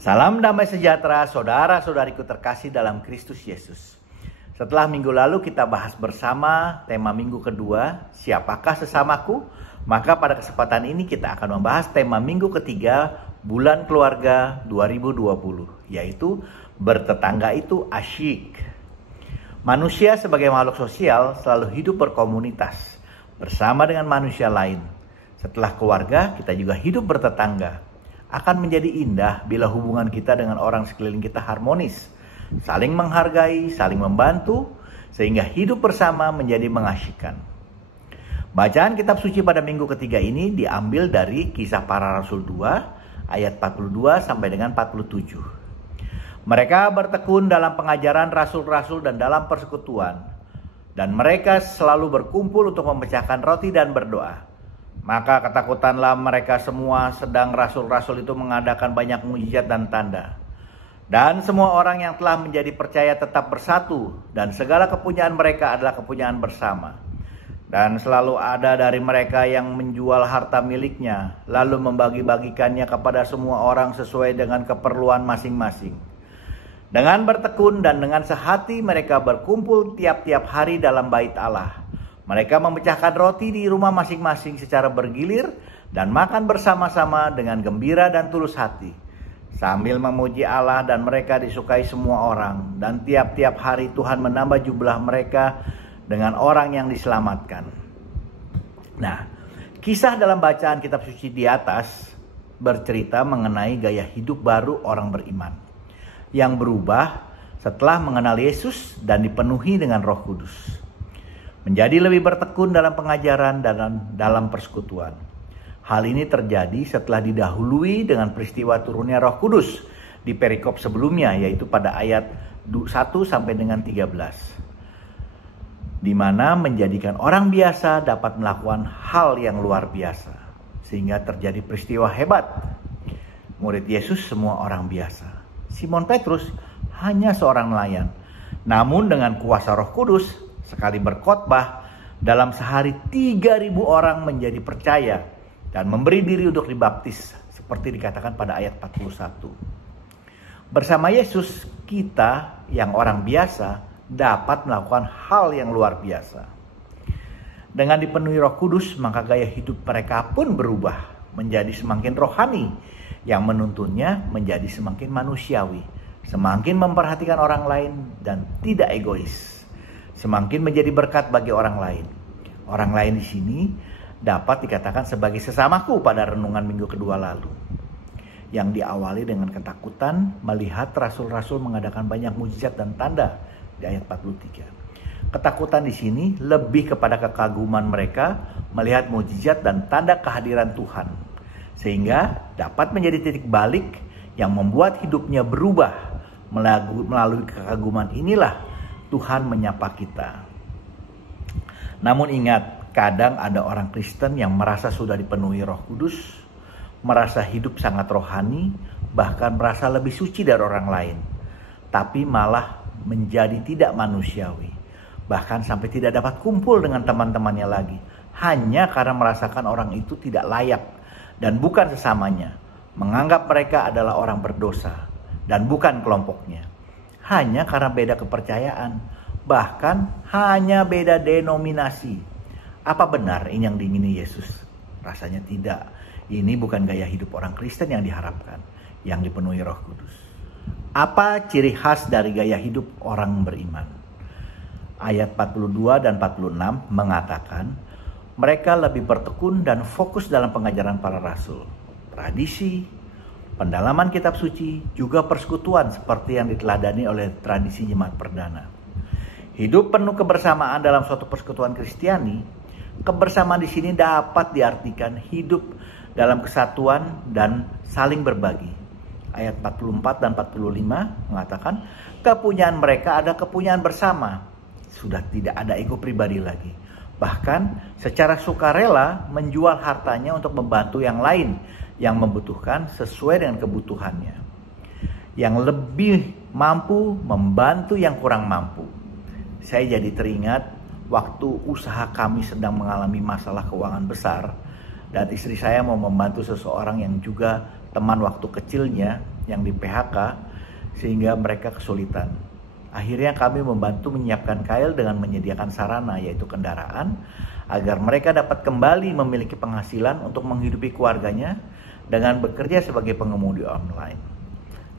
Salam damai sejahtera saudara-saudariku terkasih dalam Kristus Yesus. Setelah minggu lalu kita bahas bersama tema minggu kedua, siapakah sesamaku? Maka pada kesempatan ini kita akan membahas tema minggu ketiga bulan keluarga 2020, yaitu bertetangga itu asyik. Manusia sebagai makhluk sosial selalu hidup berkomunitas bersama dengan manusia lain. Setelah keluarga, kita juga hidup bertetangga. Akan menjadi indah bila hubungan kita dengan orang sekeliling kita harmonis, saling menghargai, saling membantu, sehingga hidup bersama menjadi mengasyikkan. Bacaan kitab suci pada minggu ketiga ini diambil dari Kisah Para Rasul 2 ayat 42 sampai dengan 47. Mereka bertekun dalam pengajaran rasul-rasul dan dalam persekutuan, dan mereka selalu berkumpul untuk memecahkan roti dan berdoa. Maka ketakutanlah mereka semua, sedang rasul-rasul itu mengadakan banyak mujizat dan tanda. Dan semua orang yang telah menjadi percaya tetap bersatu, dan segala kepunyaan mereka adalah kepunyaan bersama. Dan selalu ada dari mereka yang menjual harta miliknya, lalu membagi-bagikannya kepada semua orang sesuai dengan keperluan masing-masing. Dengan bertekun dan dengan sehati mereka berkumpul tiap-tiap hari dalam bait Allah. Mereka memecahkan roti di rumah masing-masing secara bergilir dan makan bersama-sama dengan gembira dan tulus hati, sambil memuji Allah, dan mereka disukai semua orang. Dan tiap-tiap hari Tuhan menambah jumlah mereka dengan orang yang diselamatkan. Nah, kisah dalam bacaan kitab suci di atas bercerita mengenai gaya hidup baru orang beriman yang berubah setelah mengenal Yesus dan dipenuhi dengan Roh Kudus. Menjadi lebih bertekun dalam pengajaran dan dalam persekutuan. Hal ini terjadi setelah didahului dengan peristiwa turunnya Roh Kudus di perikop sebelumnya, yaitu pada ayat 1 sampai dengan 13. Di mana menjadikan orang biasa dapat melakukan hal yang luar biasa, sehingga terjadi peristiwa hebat. Murid Yesus semua orang biasa. Simon Petrus hanya seorang nelayan. Namun dengan kuasa Roh Kudus, sekali berkhotbah, dalam sehari 3.000 orang menjadi percaya dan memberi diri untuk dibaptis, seperti dikatakan pada ayat 41. Bersama Yesus, kita yang orang biasa dapat melakukan hal yang luar biasa. Dengan dipenuhi Roh Kudus, maka gaya hidup mereka pun berubah menjadi semakin rohani, yang menuntunnya menjadi semakin manusiawi, semakin memperhatikan orang lain dan tidak egois, semakin menjadi berkat bagi orang lain. Orang lain di sini dapat dikatakan sebagai sesamaku pada renungan minggu kedua lalu, yang diawali dengan ketakutan melihat rasul-rasul mengadakan banyak mujizat dan tanda di ayat 43. Ketakutan di sini lebih kepada kekaguman mereka melihat mujizat dan tanda kehadiran Tuhan, sehingga dapat menjadi titik balik yang membuat hidupnya berubah. Melalui kekaguman inilah Tuhan menyapa kita. Namun ingat, kadang ada orang Kristen yang merasa sudah dipenuhi Roh Kudus, merasa hidup sangat rohani, bahkan merasa lebih suci dari orang lain, tapi malah menjadi tidak manusiawi, bahkan sampai tidak dapat kumpul dengan teman-temannya lagi, hanya karena merasakan orang itu tidak layak dan bukan sesamanya, menganggap mereka adalah orang berdosa dan bukan kelompoknya. Hanya karena beda kepercayaan, bahkan hanya beda denominasi. Apa benar ini yang diingini Yesus? Rasanya tidak. Ini bukan gaya hidup orang Kristen yang diharapkan, yang dipenuhi Roh Kudus. Apa ciri khas dari gaya hidup orang beriman? Ayat 42 dan 46 mengatakan, mereka lebih bertekun dan fokus dalam pengajaran para rasul, tradisi, pendalaman kitab suci, juga persekutuan seperti yang diteladani oleh tradisi jemaat perdana. Hidup penuh kebersamaan dalam suatu persekutuan Kristiani. Kebersamaan di sini dapat diartikan hidup dalam kesatuan dan saling berbagi. Ayat 44 dan 45 mengatakan, kepunyaan mereka ada kepunyaan bersama. Sudah tidak ada ego pribadi lagi. Bahkan secara sukarela menjual hartanya untuk membantu yang lain yang membutuhkan sesuai dengan kebutuhannya. Yang lebih mampu membantu yang kurang mampu. Saya jadi teringat waktu usaha kami sedang mengalami masalah keuangan besar, dan istri saya mau membantu seseorang yang juga teman waktu kecilnya yang di PHK sehingga mereka kesulitan. Akhirnya kami membantu menyiapkan Kyle dengan menyediakan sarana yaitu kendaraan agar mereka dapat kembali memiliki penghasilan untuk menghidupi keluarganya dengan bekerja sebagai pengemudi online.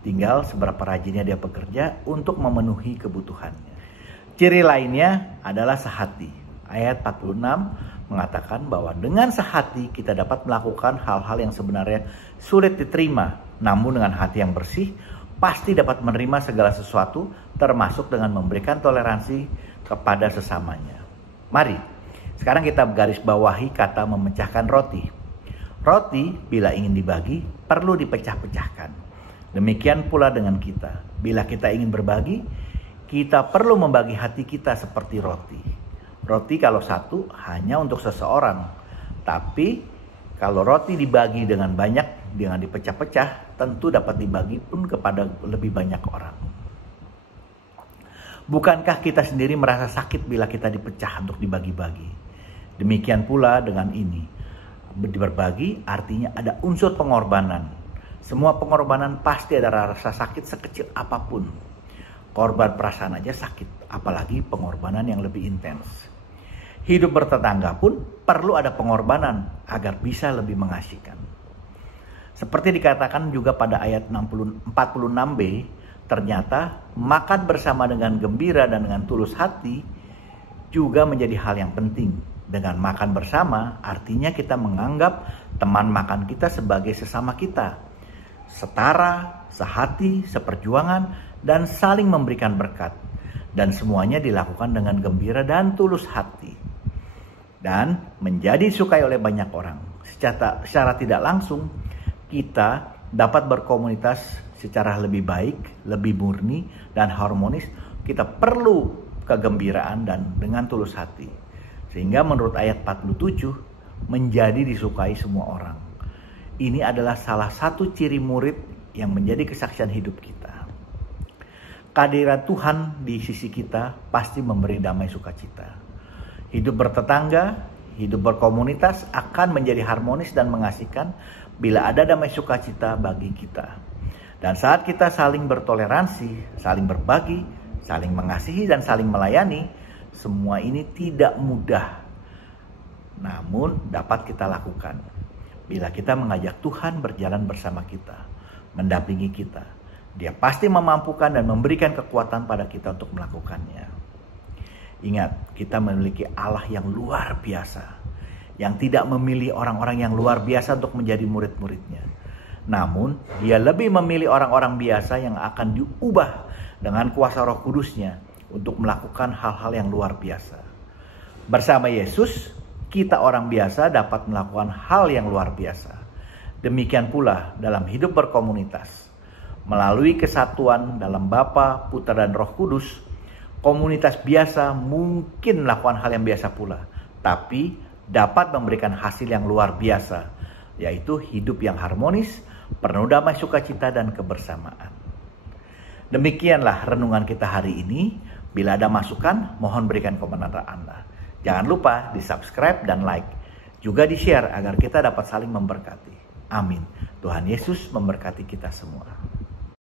Tinggal seberapa rajinnya dia bekerja untuk memenuhi kebutuhannya. Ciri lainnya adalah sehati. Ayat 46 mengatakan bahwa dengan sehati kita dapat melakukan hal-hal yang sebenarnya sulit diterima, namun dengan hati yang bersih pasti dapat menerima segala sesuatu, termasuk dengan memberikan toleransi kepada sesamanya. Mari, sekarang kita garis bawahi kata memecahkan roti. Roti bila ingin dibagi perlu dipecah-pecahkan. Demikian pula dengan kita. Bila kita ingin berbagi, kita perlu membagi hati kita seperti roti. Roti kalau satu hanya untuk seseorang. Tapi kalau roti dibagi dengan banyak, dengan dipecah-pecah, tentu dapat dibagi pun kepada lebih banyak orang. Bukankah kita sendiri merasa sakit bila kita dipecah untuk dibagi-bagi? Demikian pula dengan ini. Berbagi artinya ada unsur pengorbanan. Semua pengorbanan pasti ada rasa sakit sekecil apapun. Korban perasaan aja sakit, apalagi pengorbanan yang lebih intens. Hidup bertetangga pun perlu ada pengorbanan agar bisa lebih mengasihkan. Seperti dikatakan juga pada ayat 46b, ternyata makan bersama dengan gembira dan dengan tulus hati juga menjadi hal yang penting. Dengan makan bersama artinya kita menganggap teman makan kita sebagai sesama kita. Setara, sehati, seperjuangan, dan saling memberikan berkat. Dan semuanya dilakukan dengan gembira dan tulus hati. Dan menjadi disukai oleh banyak orang. Secara tidak langsung, kita dapat berkomunitas secara lebih baik, lebih murni, dan harmonis. Kita perlu kegembiraan dan dengan tulus hati. Sehingga menurut ayat 47, menjadi disukai semua orang. Ini adalah salah satu ciri murid yang menjadi kesaksian hidup kita. Kehadiran Tuhan di sisi kita pasti memberi damai sukacita. Hidup bertetangga, hidup berkomunitas akan menjadi harmonis dan mengasihkan bila ada damai sukacita bagi kita. Dan saat kita saling bertoleransi, saling berbagi, saling mengasihi dan saling melayani, semua ini tidak mudah. Namun dapat kita lakukan bila kita mengajak Tuhan berjalan bersama kita, mendampingi kita. Dia pasti memampukan dan memberikan kekuatan pada kita untuk melakukannya. Ingat, kita memiliki Allah yang luar biasa, yang tidak memilih orang-orang yang luar biasa untuk menjadi murid-muridnya. Namun, dia lebih memilih orang-orang biasa yang akan diubah dengan kuasa Roh Kudus-Nya untuk melakukan hal-hal yang luar biasa. Bersama Yesus, kita orang biasa dapat melakukan hal yang luar biasa. Demikian pula dalam hidup berkomunitas. Melalui kesatuan dalam Bapa, Putra, dan Roh Kudus, komunitas biasa mungkin melakukan hal yang biasa pula, tapi dapat memberikan hasil yang luar biasa, yaitu hidup yang harmonis, penuh damai sukacita dan kebersamaan. Demikianlah renungan kita hari ini. Bila ada masukan, mohon berikan komentar Anda. Jangan lupa di-subscribe dan like. Juga di-share agar kita dapat saling memberkati. Amin. Tuhan Yesus memberkati kita semua.